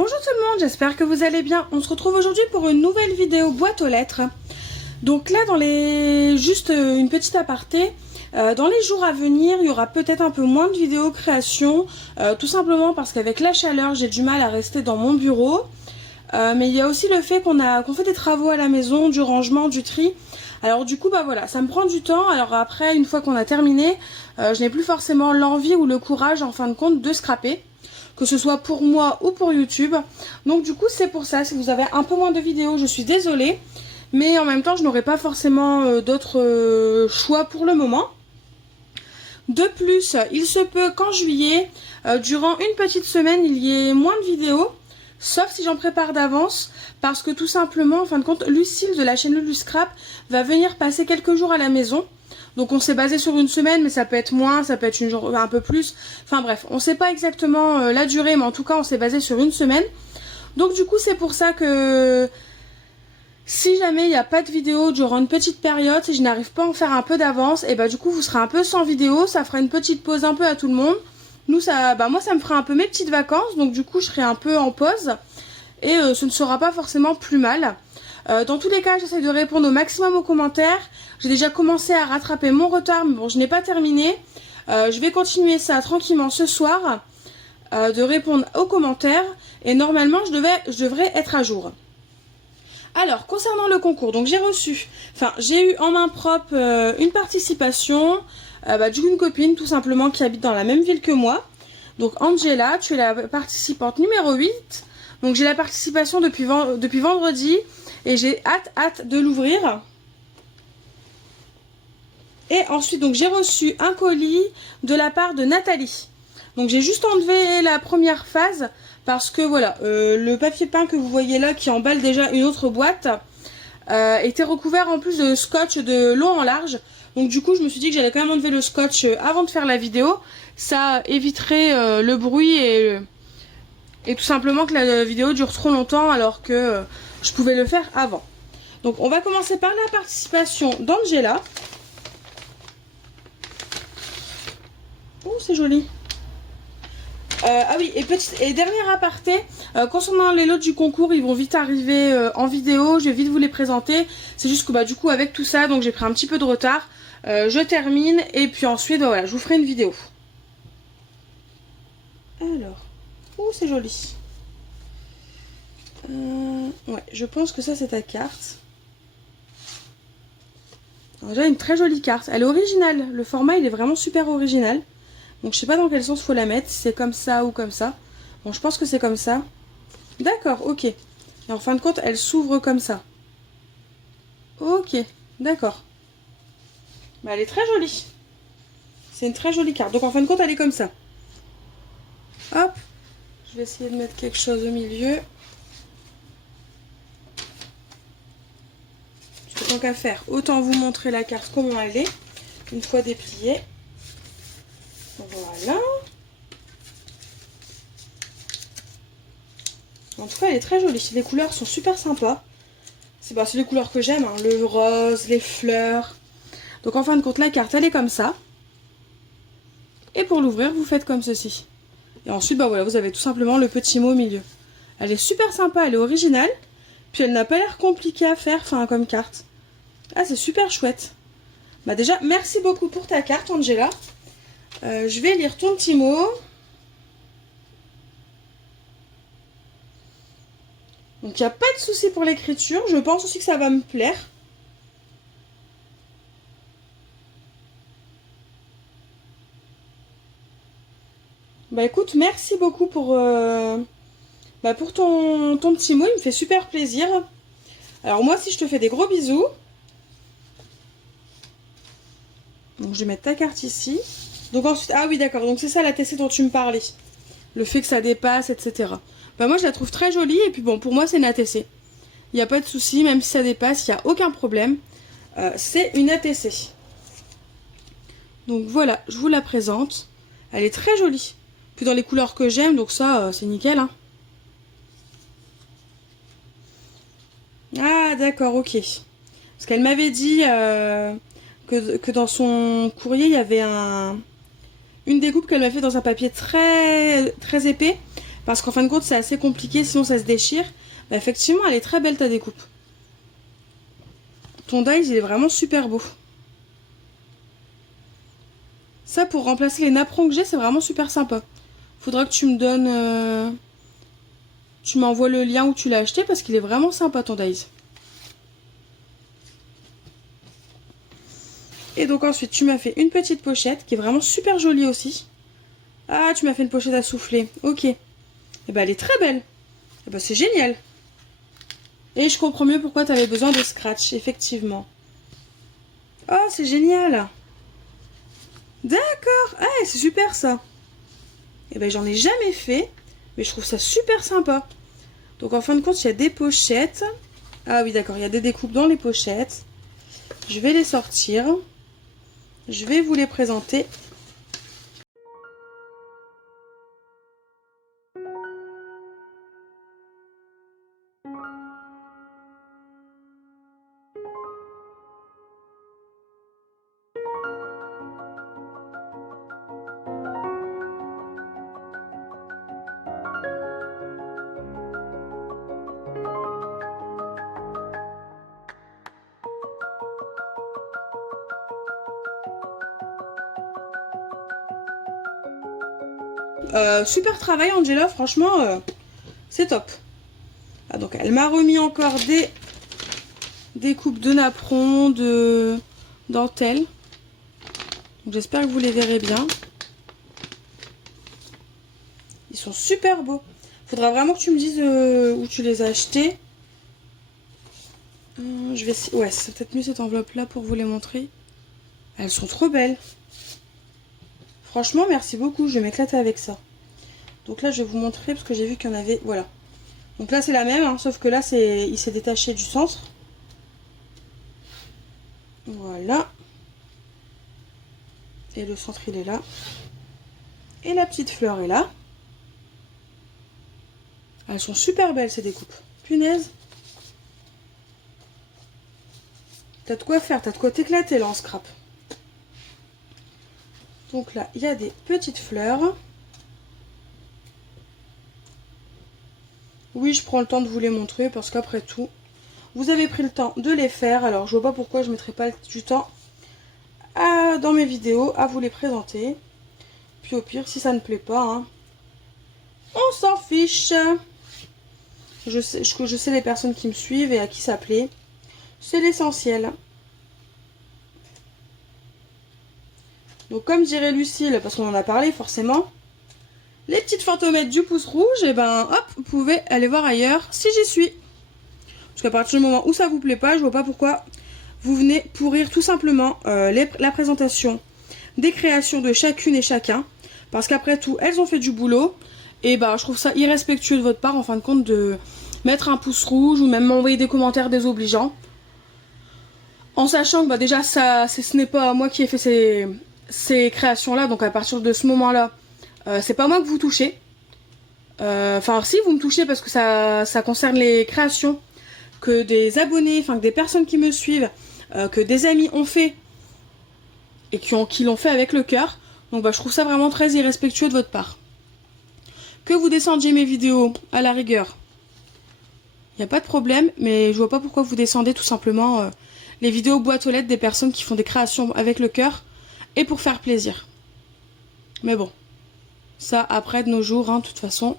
Bonjour tout le monde, j'espère que vous allez bien. On se retrouve aujourd'hui pour une nouvelle vidéo boîte aux lettres. Donc là, juste une petite aparté, dans les jours à venir, il y aura peut-être un peu moins de vidéos création, tout simplement parce qu'avec la chaleur, j'ai du mal à rester dans mon bureau. Mais il y a aussi le fait qu'on fait des travaux à la maison, du rangement, du tri. Alors du coup, bah voilà, ça me prend du temps. Alors après, une fois qu'on a terminé, je n'ai plus forcément l'envie ou le courage, en fin de compte, de scraper. Que ce soit pour moi ou pour YouTube. Donc du coup, c'est pour ça. Si vous avez un peu moins de vidéos, je suis désolée. Mais en même temps, je n'aurai pas forcément d'autres choix pour le moment. De plus, il se peut qu'en juillet, durant une petite semaine, il y ait moins de vidéos. Sauf si j'en prépare d'avance, parce que tout simplement, en fin de compte, Lucille de la chaîne Luluscrap va venir passer quelques jours à la maison. Donc on s'est basé sur une semaine, mais ça peut être moins, ça peut être un peu plus. Enfin bref, on ne sait pas exactement la durée, mais en tout cas on s'est basé sur une semaine. Donc du coup c'est pour ça que si jamais il n'y a pas de vidéo durant une petite période, si je n'arrive pas à en faire un peu d'avance, et bah du coup vous serez un peu sans vidéo, ça fera une petite pause un peu à tout le monde. Nous, moi ça me fera un peu mes petites vacances, donc du coup je serai un peu en pause. Et ce ne sera pas forcément plus mal. Dans tous les cas, j'essaie de répondre au maximum aux commentaires. J'ai déjà commencé à rattraper mon retard, mais bon, je n'ai pas terminé. Je vais continuer ça tranquillement ce soir, de répondre aux commentaires. Et normalement, je devrais être à jour. Alors, concernant le concours, donc j'ai eu en main propre une participation d'une copine tout simplement qui habite dans la même ville que moi. Donc Angela, tu es la participante numéro 8. Donc j'ai la participation depuis vendredi et j'ai hâte de l'ouvrir. Et ensuite, donc j'ai reçu un colis de la part de Nathalie. Donc j'ai juste enlevé la première phase parce que voilà, le papier peint que vous voyez là qui emballe déjà une autre boîte était recouvert en plus de scotch de long en large. Donc du coup, je me suis dit que j'allais quand même enlever le scotch avant de faire la vidéo. Ça éviterait le bruit et tout simplement que la vidéo dure trop longtemps alors que je pouvais le faire avant. Donc on va commencer par la participation d'Angela. Oh, c'est joli. Ah oui, et dernier aparté, concernant les lots du concours, ils vont vite arriver en vidéo, je vais vite vous les présenter. C'est juste que du coup avec tout ça, donc j'ai pris un petit peu de retard. Je termine et puis ensuite voilà, je vous ferai une vidéo. Alors, oh c'est joli. Ouais, je pense que ça c'est ta carte. Alors, déjà une très jolie carte, elle est originale, le format il est vraiment super original. Donc je sais pas dans quel sens faut la mettre, si c'est comme ça ou comme ça. Bon, je pense que c'est comme ça. D'accord, ok. Et en fin de compte, elle s'ouvre comme ça. Ok, d'accord. Bah, elle est très jolie. C'est une très jolie carte. Donc en fin de compte, elle est comme ça. Hop. Je vais essayer de mettre quelque chose au milieu. Parce que tant qu'à faire, autant vous montrer la carte comment elle est. Une fois dépliée. Voilà. En tout cas, elle est très jolie. Les couleurs sont super sympas. C'est les couleurs que j'aime, hein. Le rose, les fleurs. Donc en fin de compte, la carte, elle est comme ça. Et pour l'ouvrir, vous faites comme ceci. Et ensuite, voilà, vous avez tout simplement le petit mot au milieu. Elle est super sympa, elle est originale. Puis elle n'a pas l'air compliquée à faire, comme carte. Ah, c'est super chouette. Bah déjà, merci beaucoup pour ta carte, Angela. Je vais lire ton petit mot. Donc il n'y a pas de souci pour l'écriture. Je pense aussi que ça va me plaire. Bah écoute, merci beaucoup pour ton petit mot. Il me fait super plaisir. Alors moi aussi je te fais des gros bisous. Donc je vais mettre ta carte ici. Donc ensuite, ah oui d'accord, donc c'est ça la TC dont tu me parlais. Le fait que ça dépasse, etc. Bah moi je la trouve très jolie et puis bon, pour moi c'est une ATC. Il n'y a pas de souci, même si ça dépasse, il n'y a aucun problème. C'est une ATC. Donc voilà, je vous la présente. Elle est très jolie. Puis dans les couleurs que j'aime, donc ça c'est nickel. Hein. Ah d'accord, ok. Parce qu'elle m'avait dit que dans son courrier, il y avait une découpe qu'elle m'a fait dans un papier très, très épais. Parce qu'en fin de compte, c'est assez compliqué, sinon ça se déchire. Bah, effectivement, elle est très belle ta découpe. Ton dies, il est vraiment super beau. Ça, pour remplacer les napperons que j'ai, c'est vraiment super sympa. Faudra que tu me donnes... Tu m'envoies le lien où tu l'as acheté parce qu'il est vraiment sympa ton dies. Et donc ensuite, tu m'as fait une petite pochette qui est vraiment super jolie aussi. Ah, tu m'as fait une pochette à souffler. Ok. Et ben, elle est très belle. Et ben, c'est génial. Et je comprends mieux pourquoi tu avais besoin de scratch, effectivement. Oh, c'est génial. D'accord. Ah, c'est super ça. Et ben, j'en ai jamais fait. Mais je trouve ça super sympa. Donc en fin de compte, il y a des pochettes. Ah oui, d'accord, il y a des découpes dans les pochettes. Je vais les sortir. Je vais vous les présenter. Super travail Angela, franchement, c'est top. Ah, donc elle m'a remis encore des coupes de napperon, de dentelle. J'espère que vous les verrez bien. Ils sont super beaux. Faudra vraiment que tu me dises où tu les as achetés. Je vais... Ouais, c'est peut-être mieux cette enveloppe là pour vous les montrer. Elles sont trop belles. Franchement, merci beaucoup. Je vais m'éclater avec ça. Donc là, je vais vous montrer parce que j'ai vu qu'il y en avait... Voilà. Donc là, c'est la même, hein, sauf que là, il s'est détaché du centre. Voilà. Et le centre, il est là. Et la petite fleur est là. Elles sont super belles, ces découpes. Punaise. T'as de quoi faire, t'as de quoi t'éclater là en scrap. Donc là, il y a des petites fleurs. Oui, je prends le temps de vous les montrer parce qu'après tout, vous avez pris le temps de les faire. Alors, je vois pas pourquoi je ne mettrai pas du temps dans mes vidéos à vous les présenter. Puis au pire, si ça ne plaît pas, hein, on s'en fiche. Je sais les personnes qui me suivent et à qui ça plaît. C'est l'essentiel. Donc comme dirait Lucille, parce qu'on en a parlé forcément, les petites fantômettes du pouce rouge, et ben hop, vous pouvez aller voir ailleurs si j'y suis. Parce qu'à partir du moment où ça vous plaît pas, je vois pas pourquoi vous venez pourrir tout simplement la présentation des créations de chacune et chacun. Parce qu'après tout, elles ont fait du boulot. Et bah je trouve ça irrespectueux de votre part en fin de compte de mettre un pouce rouge ou même m'envoyer des commentaires désobligeants. En sachant que bah, déjà ce n'est pas moi qui ai fait ces créations là, donc à partir de ce moment là, c'est pas moi que vous touchez. Enfin si vous me touchez parce que ça concerne les créations que des abonnés, enfin que des personnes qui me suivent, que des amis ont fait et qui l'ont fait avec le cœur. Donc bah, je trouve ça vraiment très irrespectueux de votre part. Que vous descendiez mes vidéos à la rigueur, il n'y a pas de problème, mais je vois pas pourquoi vous descendez tout simplement les vidéos boîte aux lettres des personnes qui font des créations avec le cœur et pour faire plaisir. Mais bon, ça après de nos jours, hein, de toute façon.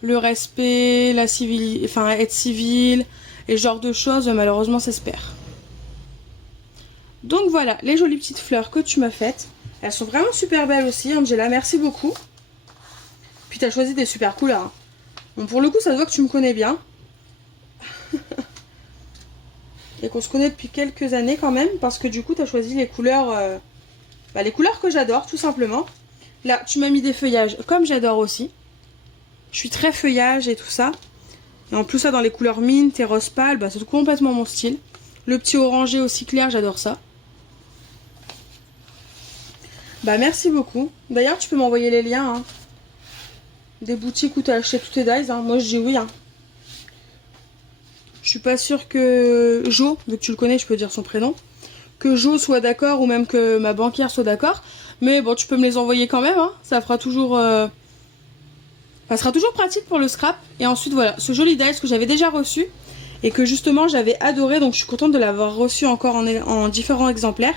Le respect, la civilité, enfin être civil et ce genre de choses, malheureusement ça se perd. Donc voilà, les jolies petites fleurs que tu m'as faites. Elles sont vraiment super belles aussi, Angela, merci beaucoup. Puis tu as choisi des super couleurs. Hein. Bon, pour le coup, ça se voit que tu me connais bien. Et qu'on se connaît depuis quelques années quand même, parce que du coup, tu as choisi les couleurs, les couleurs que j'adore, tout simplement. Là, tu m'as mis des feuillages, comme j'adore aussi. Je suis très feuillage et tout ça. Et en plus, ça, dans les couleurs mint et rose pâle, bah, c'est complètement mon style. Le petit orangé aussi clair, j'adore ça. Bah, merci beaucoup. D'ailleurs, tu peux m'envoyer les liens, hein, des boutiques où tu as acheté tous tes dies. Hein. Moi, je dis oui. Hein. Je suis pas sûre que Jo, vu que tu le connais, je peux dire son prénom, que Jo soit d'accord ou même que ma banquière soit d'accord. Mais bon, tu peux me les envoyer quand même. Hein. Ça fera toujours Ça sera toujours pratique pour le scrap. Et ensuite voilà, ce joli dies que j'avais déjà reçu et que justement j'avais adoré, donc je suis contente de l'avoir reçu encore en différents exemplaires.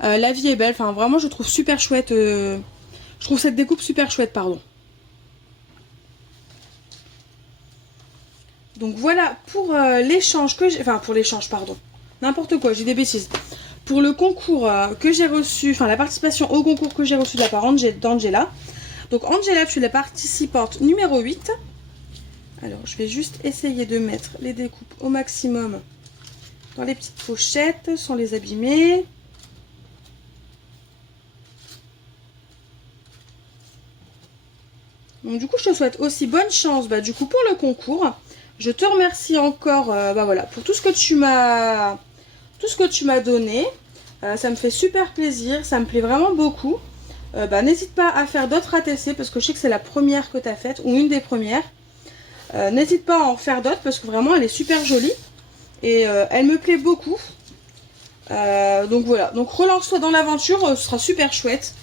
La vie est belle, enfin vraiment je trouve super chouette, je trouve cette découpe super chouette, pardon. Donc voilà pour l'échange que j'ai, enfin pour l'échange pardon, n'importe quoi, j'ai des bêtises. Pour le concours que j'ai reçu, enfin la participation au concours que j'ai reçu de la part d'Angela. Donc Angela, tu es la participante numéro 8. Alors je vais juste essayer de mettre les découpes au maximum dans les petites pochettes sans les abîmer. Donc du coup je te souhaite aussi bonne chance du coup pour le concours. Je te remercie encore voilà, pour tout ce que tu m'as donné. Ça me fait super plaisir, ça me plaît vraiment beaucoup. N'hésite pas à faire d'autres ATC parce que je sais que c'est la première que tu as faite ou une des premières. N'hésite pas à en faire d'autres parce que vraiment elle est super jolie et elle me plaît beaucoup. Donc voilà, donc relance-toi dans l'aventure, ce sera super chouette.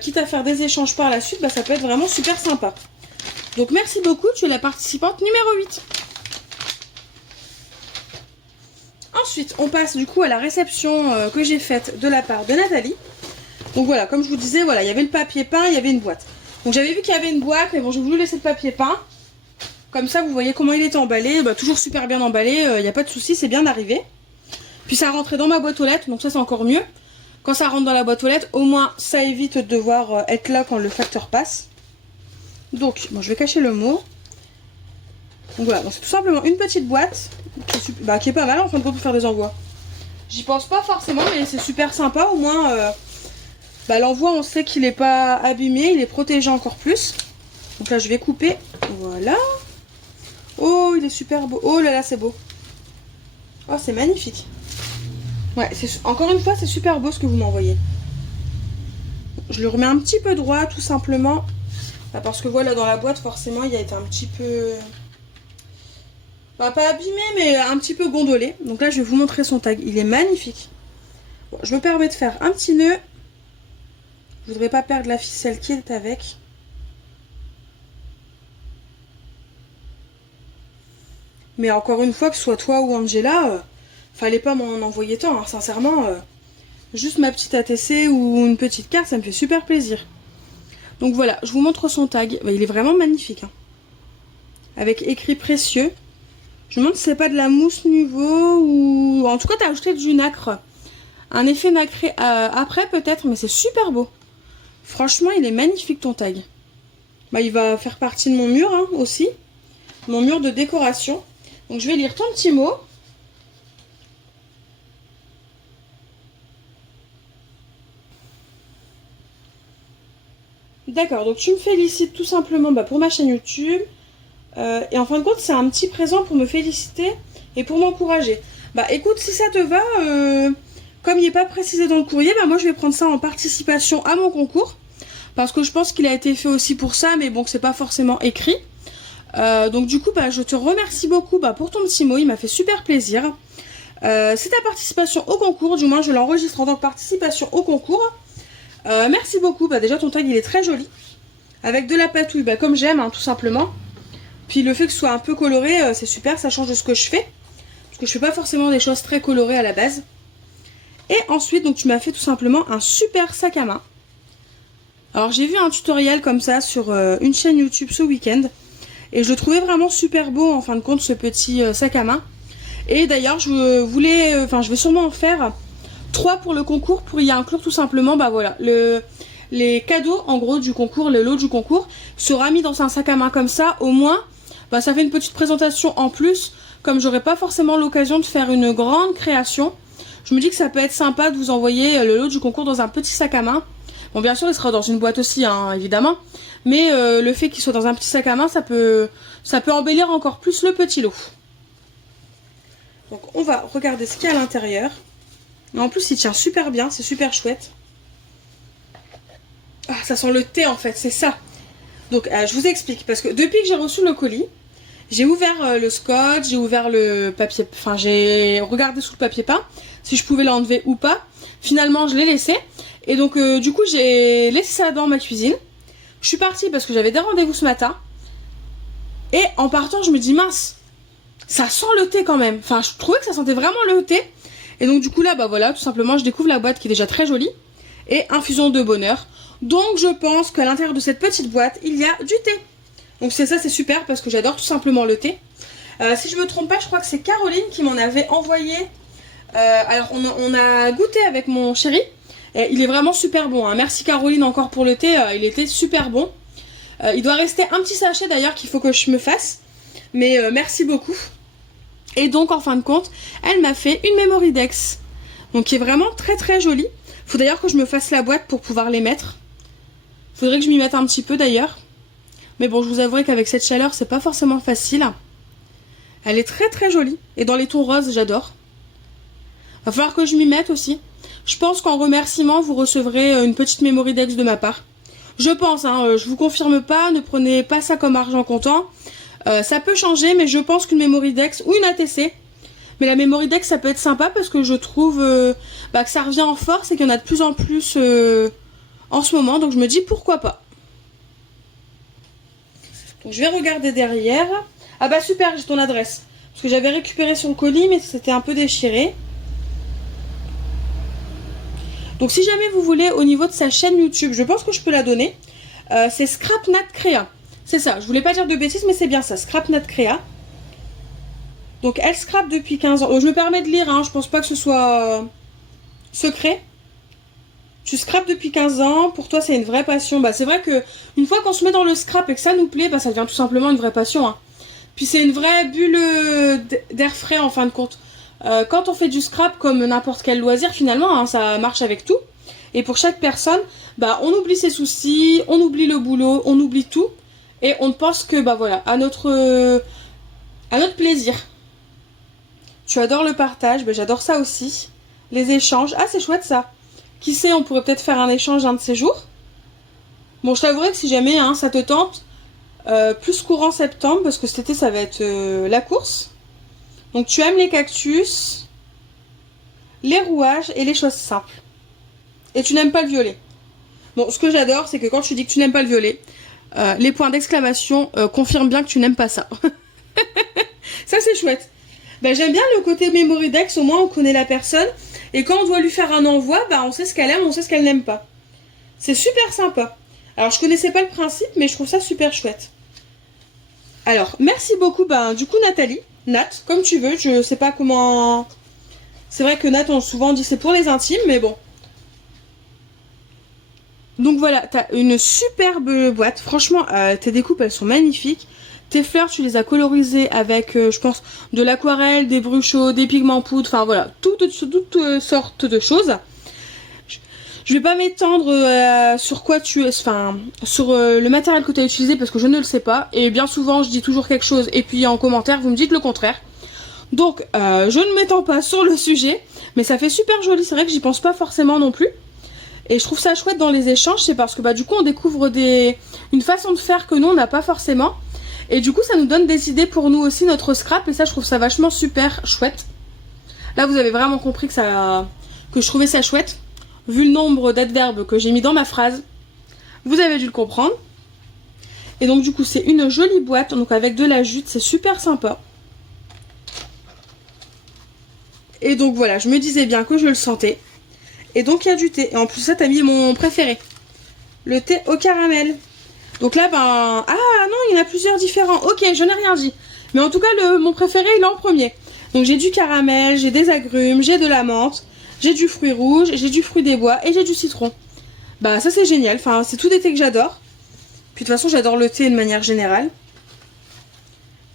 Quitte à faire des échanges par la suite, ça peut être vraiment super sympa. Donc merci beaucoup, tu es la participante numéro 8. Ensuite, on passe du coup à la réception que j'ai faite de la part de Nathalie. Donc voilà, comme je vous disais, voilà, il y avait le papier peint, il y avait une boîte. Donc j'avais vu qu'il y avait une boîte, mais bon, j'ai voulu laisser le papier peint. Comme ça, vous voyez comment il était emballé, toujours super bien emballé, il n'y a pas de souci, c'est bien arrivé. Puis ça rentrait dans ma boîte aux lettres, donc ça c'est encore mieux. Quand ça rentre dans la boîte aux lettres, au moins ça évite de devoir être là quand le facteur passe. Donc, bon, je vais cacher le mot. Donc voilà, c'est tout simplement une petite boîte qui est pas mal en fin de compte pour faire des envois. J'y pense pas forcément, mais c'est super sympa. Au moins, l'envoi, on sait qu'il n'est pas abîmé, il est protégé encore plus. Donc là, je vais couper. Voilà. Oh, il est super beau. Oh là là, c'est beau. Oh, c'est magnifique. Ouais, encore une fois, c'est super beau ce que vous m'envoyez. Je le remets un petit peu droit, tout simplement. Parce que voilà, dans la boîte, forcément, il a été un petit peu... pas abîmé, mais un petit peu gondolé. Donc là, je vais vous montrer son tag. Il est magnifique. Bon, je me permets de faire un petit nœud. Je voudrais pas perdre la ficelle qui est avec. Mais encore une fois, que ce soit toi ou Angela, fallait pas m'en envoyer tant. Hein. Sincèrement, juste ma petite ATC ou une petite carte, ça me fait super plaisir. Donc voilà, je vous montre son tag. Il est vraiment magnifique. Hein. Avec écrit précieux. Je me demande si c'est pas de la mousse Nuvo ou... En tout cas, tu as ajouté du nacre. Un effet nacré après peut-être, mais c'est super beau. Franchement, il est magnifique ton tag. Il va faire partie de mon mur aussi. Mon mur de décoration. Donc je vais lire ton petit mot. D'accord, donc tu me félicites tout simplement pour ma chaîne YouTube. Et en fin de compte, c'est un petit présent pour me féliciter et pour m'encourager. Écoute, si ça te va, comme il n'est pas précisé dans le courrier, moi je vais prendre ça en participation à mon concours. Parce que je pense qu'il a été fait aussi pour ça, mais bon, que c'est pas forcément écrit. Donc du coup, je te remercie beaucoup pour ton petit mot, il m'a fait super plaisir. C'est ta participation au concours, du moins je l'enregistre en tant que participation au concours. Merci beaucoup, déjà ton tag il est très joli. Avec de la patouille, comme j'aime, tout simplement. Puis le fait que ce soit un peu coloré, c'est super, ça change de ce que je fais. Parce que je fais pas forcément des choses très colorées à la base. Et ensuite, donc tu m'as fait tout simplement un super sac à main. Alors j'ai vu un tutoriel comme ça sur une chaîne YouTube ce week-end. Et je le trouvais vraiment super beau en fin de compte, ce petit sac à main. Et d'ailleurs, je vais sûrement en faire 3 pour le concours pour y inclure tout simplement, voilà, les cadeaux en gros du concours, le lot du concours sera mis dans un sac à main comme ça. Au moins, ça fait une petite présentation en plus. Comme j'aurai pas forcément l'occasion de faire une grande création, je me dis que ça peut être sympa de vous envoyer le lot du concours dans un petit sac à main. Bon, bien sûr, il sera dans une boîte aussi, évidemment. Mais le fait qu'il soit dans un petit sac à main, ça peut embellir encore plus le petit lot. Donc, on va regarder ce qu'il y a à l'intérieur. En plus, il tient super bien, c'est super chouette. Ah, ça sent le thé en fait, c'est ça. Donc, je vous explique. Parce que depuis que j'ai reçu le colis, j'ai ouvert le scotch, j'ai ouvert le papier... Enfin, j'ai regardé sous le papier peint si je pouvais l'enlever ou pas. Finalement, je l'ai laissé. Et donc, du coup, j'ai laissé ça dans ma cuisine. Je suis partie parce que j'avais des rendez-vous ce matin. Et en partant, je me dis mince, ça sent le thé quand même. Enfin, je trouvais que ça sentait vraiment le thé. Et donc du coup là, bah voilà, tout simplement, je découvre la boîte qui est déjà très jolie. Et infusion de bonheur. Donc je pense qu'à l'intérieur de cette petite boîte, il y a du thé. Donc c'est ça, c'est super parce que j'adore tout simplement le thé. Si je me trompe pas, je crois que c'est Caroline qui m'en avait envoyé. Alors on a goûté avec mon chéri. Et il est vraiment super bon, hein. Merci Caroline encore pour le thé, il était super bon. Il doit rester un petit sachet d'ailleurs qu'il faut que je me fasse. Mais merci beaucoup. Et donc en fin de compte, elle m'a fait une Memory Dex. Donc qui est vraiment très très jolie. Faut d'ailleurs que je me fasse la boîte pour pouvoir les mettre. Faudrait que je m'y mette un petit peu d'ailleurs. Mais bon, je vous avouerai qu'avec cette chaleur, c'est pas forcément facile. Elle est très très jolie. Et dans les tons roses, j'adore. Va falloir que je m'y mette aussi. Je pense qu'en remerciement, vous recevrez une petite Memory Dex de ma part. Je pense, hein, je vous confirme pas, ne prenez pas ça comme argent comptant. Ça peut changer, mais je pense qu'une Memory Dex ou une ATC. Mais la Memory Dex, ça peut être sympa parce que je trouve que ça revient en force et qu'il y en a de plus en plus en ce moment. Donc je me dis pourquoi pas. Donc je vais regarder derrière. Ah bah super, j'ai ton adresse. Parce que j'avais récupéré son colis, mais c'était un peu déchiré. Donc si jamais vous voulez au niveau de sa chaîne YouTube, je pense que je peux la donner. C'est Scrapnat Créa. C'est ça, je voulais pas dire de bêtises, mais c'est bien ça, Scrapnat Créa. Donc elle scrape depuis 15 ans. Je me permets de lire, hein, je pense pas que ce soit secret. Tu scrapes depuis 15 ans, pour toi c'est une vraie passion. Bah c'est vrai que une fois qu'on se met dans le scrap et que ça nous plaît, bah ça devient tout simplement une vraie passion. Hein. Puis c'est une vraie bulle d'air frais en fin de compte. Quand on fait du scrap comme n'importe quel loisir finalement, hein, ça marche avec tout. Et pour chaque personne, bah on oublie ses soucis, on oublie le boulot, on oublie tout. Et on ne pense que bah voilà, à notre plaisir. Tu adores le partage, bah j'adore ça aussi. Les échanges, ah c'est chouette ça. Qui sait, on pourrait peut-être faire un échange un de ces jours. Bon, je t'avouerai que si jamais hein, ça te tente, plus courant septembre, parce que cet été ça va être la course. Donc tu aimes les cactus, les rouages et les choses simples. Et tu n'aimes pas le violet. Bon, ce que j'adore, c'est que quand tu dis que tu n'aimes pas le violet, les points d'exclamation confirment bien que tu n'aimes pas ça. Ça c'est chouette. Ben, j'aime bien le côté Memory Dex, au moins on connaît la personne. Et quand on doit lui faire un envoi, ben, on sait ce qu'elle aime, on sait ce qu'elle n'aime pas. C'est super sympa. Alors je connaissais pas le principe, mais je trouve ça super chouette. Alors, merci beaucoup, ben, du coup Nathalie. Nat, comme tu veux, je sais pas comment... C'est vrai que Nat, on souvent dit c'est pour les intimes, mais bon. Donc voilà, t'as une superbe boîte. Franchement, tes découpes, elles sont magnifiques. Tes fleurs, tu les as colorisées avec, je pense, de l'aquarelle, des bruchos, des pigments poudre, enfin voilà, toutes sortes de choses. Je vais pas m'étendre sur quoi sur le matériel que tu as utilisé parce que je ne le sais pas. Et bien souvent, je dis toujours quelque chose et puis en commentaire, vous me dites le contraire. Donc, je ne m'étends pas sur le sujet, mais ça fait super joli. C'est vrai que j'y pense pas forcément non plus. Et je trouve ça chouette dans les échanges, c'est parce que bah du coup, on découvre une façon de faire que nous, on n'a pas forcément. Et du coup, ça nous donne des idées pour nous aussi, notre scrap. Et ça, je trouve ça vachement super chouette. Là, vous avez vraiment compris que je trouvais ça chouette. Vu le nombre d'adverbes que j'ai mis dans ma phrase, vous avez dû le comprendre. Et donc, du coup, c'est une jolie boîte. Donc, avec de la jute, c'est super sympa. Et donc, voilà, je me disais bien que je le sentais. Et donc, il y a du thé. Et en plus, ça, t'as mis mon préféré. Le thé au caramel. Donc là, ben... Ah non, il y en a plusieurs différents. Ok, je n'ai rien dit. Mais en tout cas, mon préféré, il est en premier. Donc j'ai du caramel, j'ai des agrumes, j'ai de la menthe, j'ai du fruit rouge, j'ai du fruit des bois et j'ai du citron. Bah ça c'est génial. Enfin, c'est tout des thés que j'adore. Puis de toute façon, j'adore le thé de manière générale.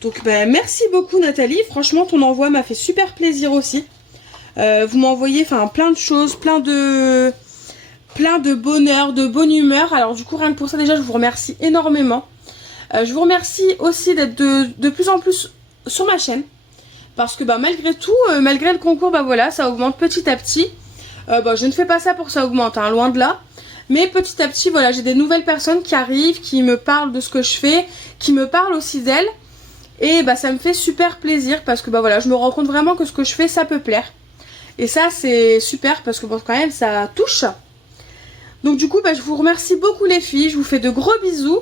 Donc bah, merci beaucoup Nathalie. Franchement, ton envoi m'a fait super plaisir aussi. Vous m'envoyez plein de choses, plein de bonheur, de bonne humeur. Alors du coup, rien que pour ça, déjà, je vous remercie énormément. Je vous remercie aussi d'être de plus en plus sur ma chaîne. Parce que bah, malgré tout, malgré le concours, bah voilà, ça augmente petit à petit. Bah, je ne fais pas ça pour que ça augmente, hein, loin de là. Mais petit à petit, voilà, j'ai des nouvelles personnes qui arrivent, qui me parlent de ce que je fais, qui me parlent aussi d'elles. Et bah, ça me fait super plaisir parce que bah, voilà, je me rends compte vraiment que ce que je fais, ça peut plaire. Et ça, c'est super parce que bon, quand même, ça touche. Donc du coup, bah, je vous remercie beaucoup les filles, je vous fais de gros bisous.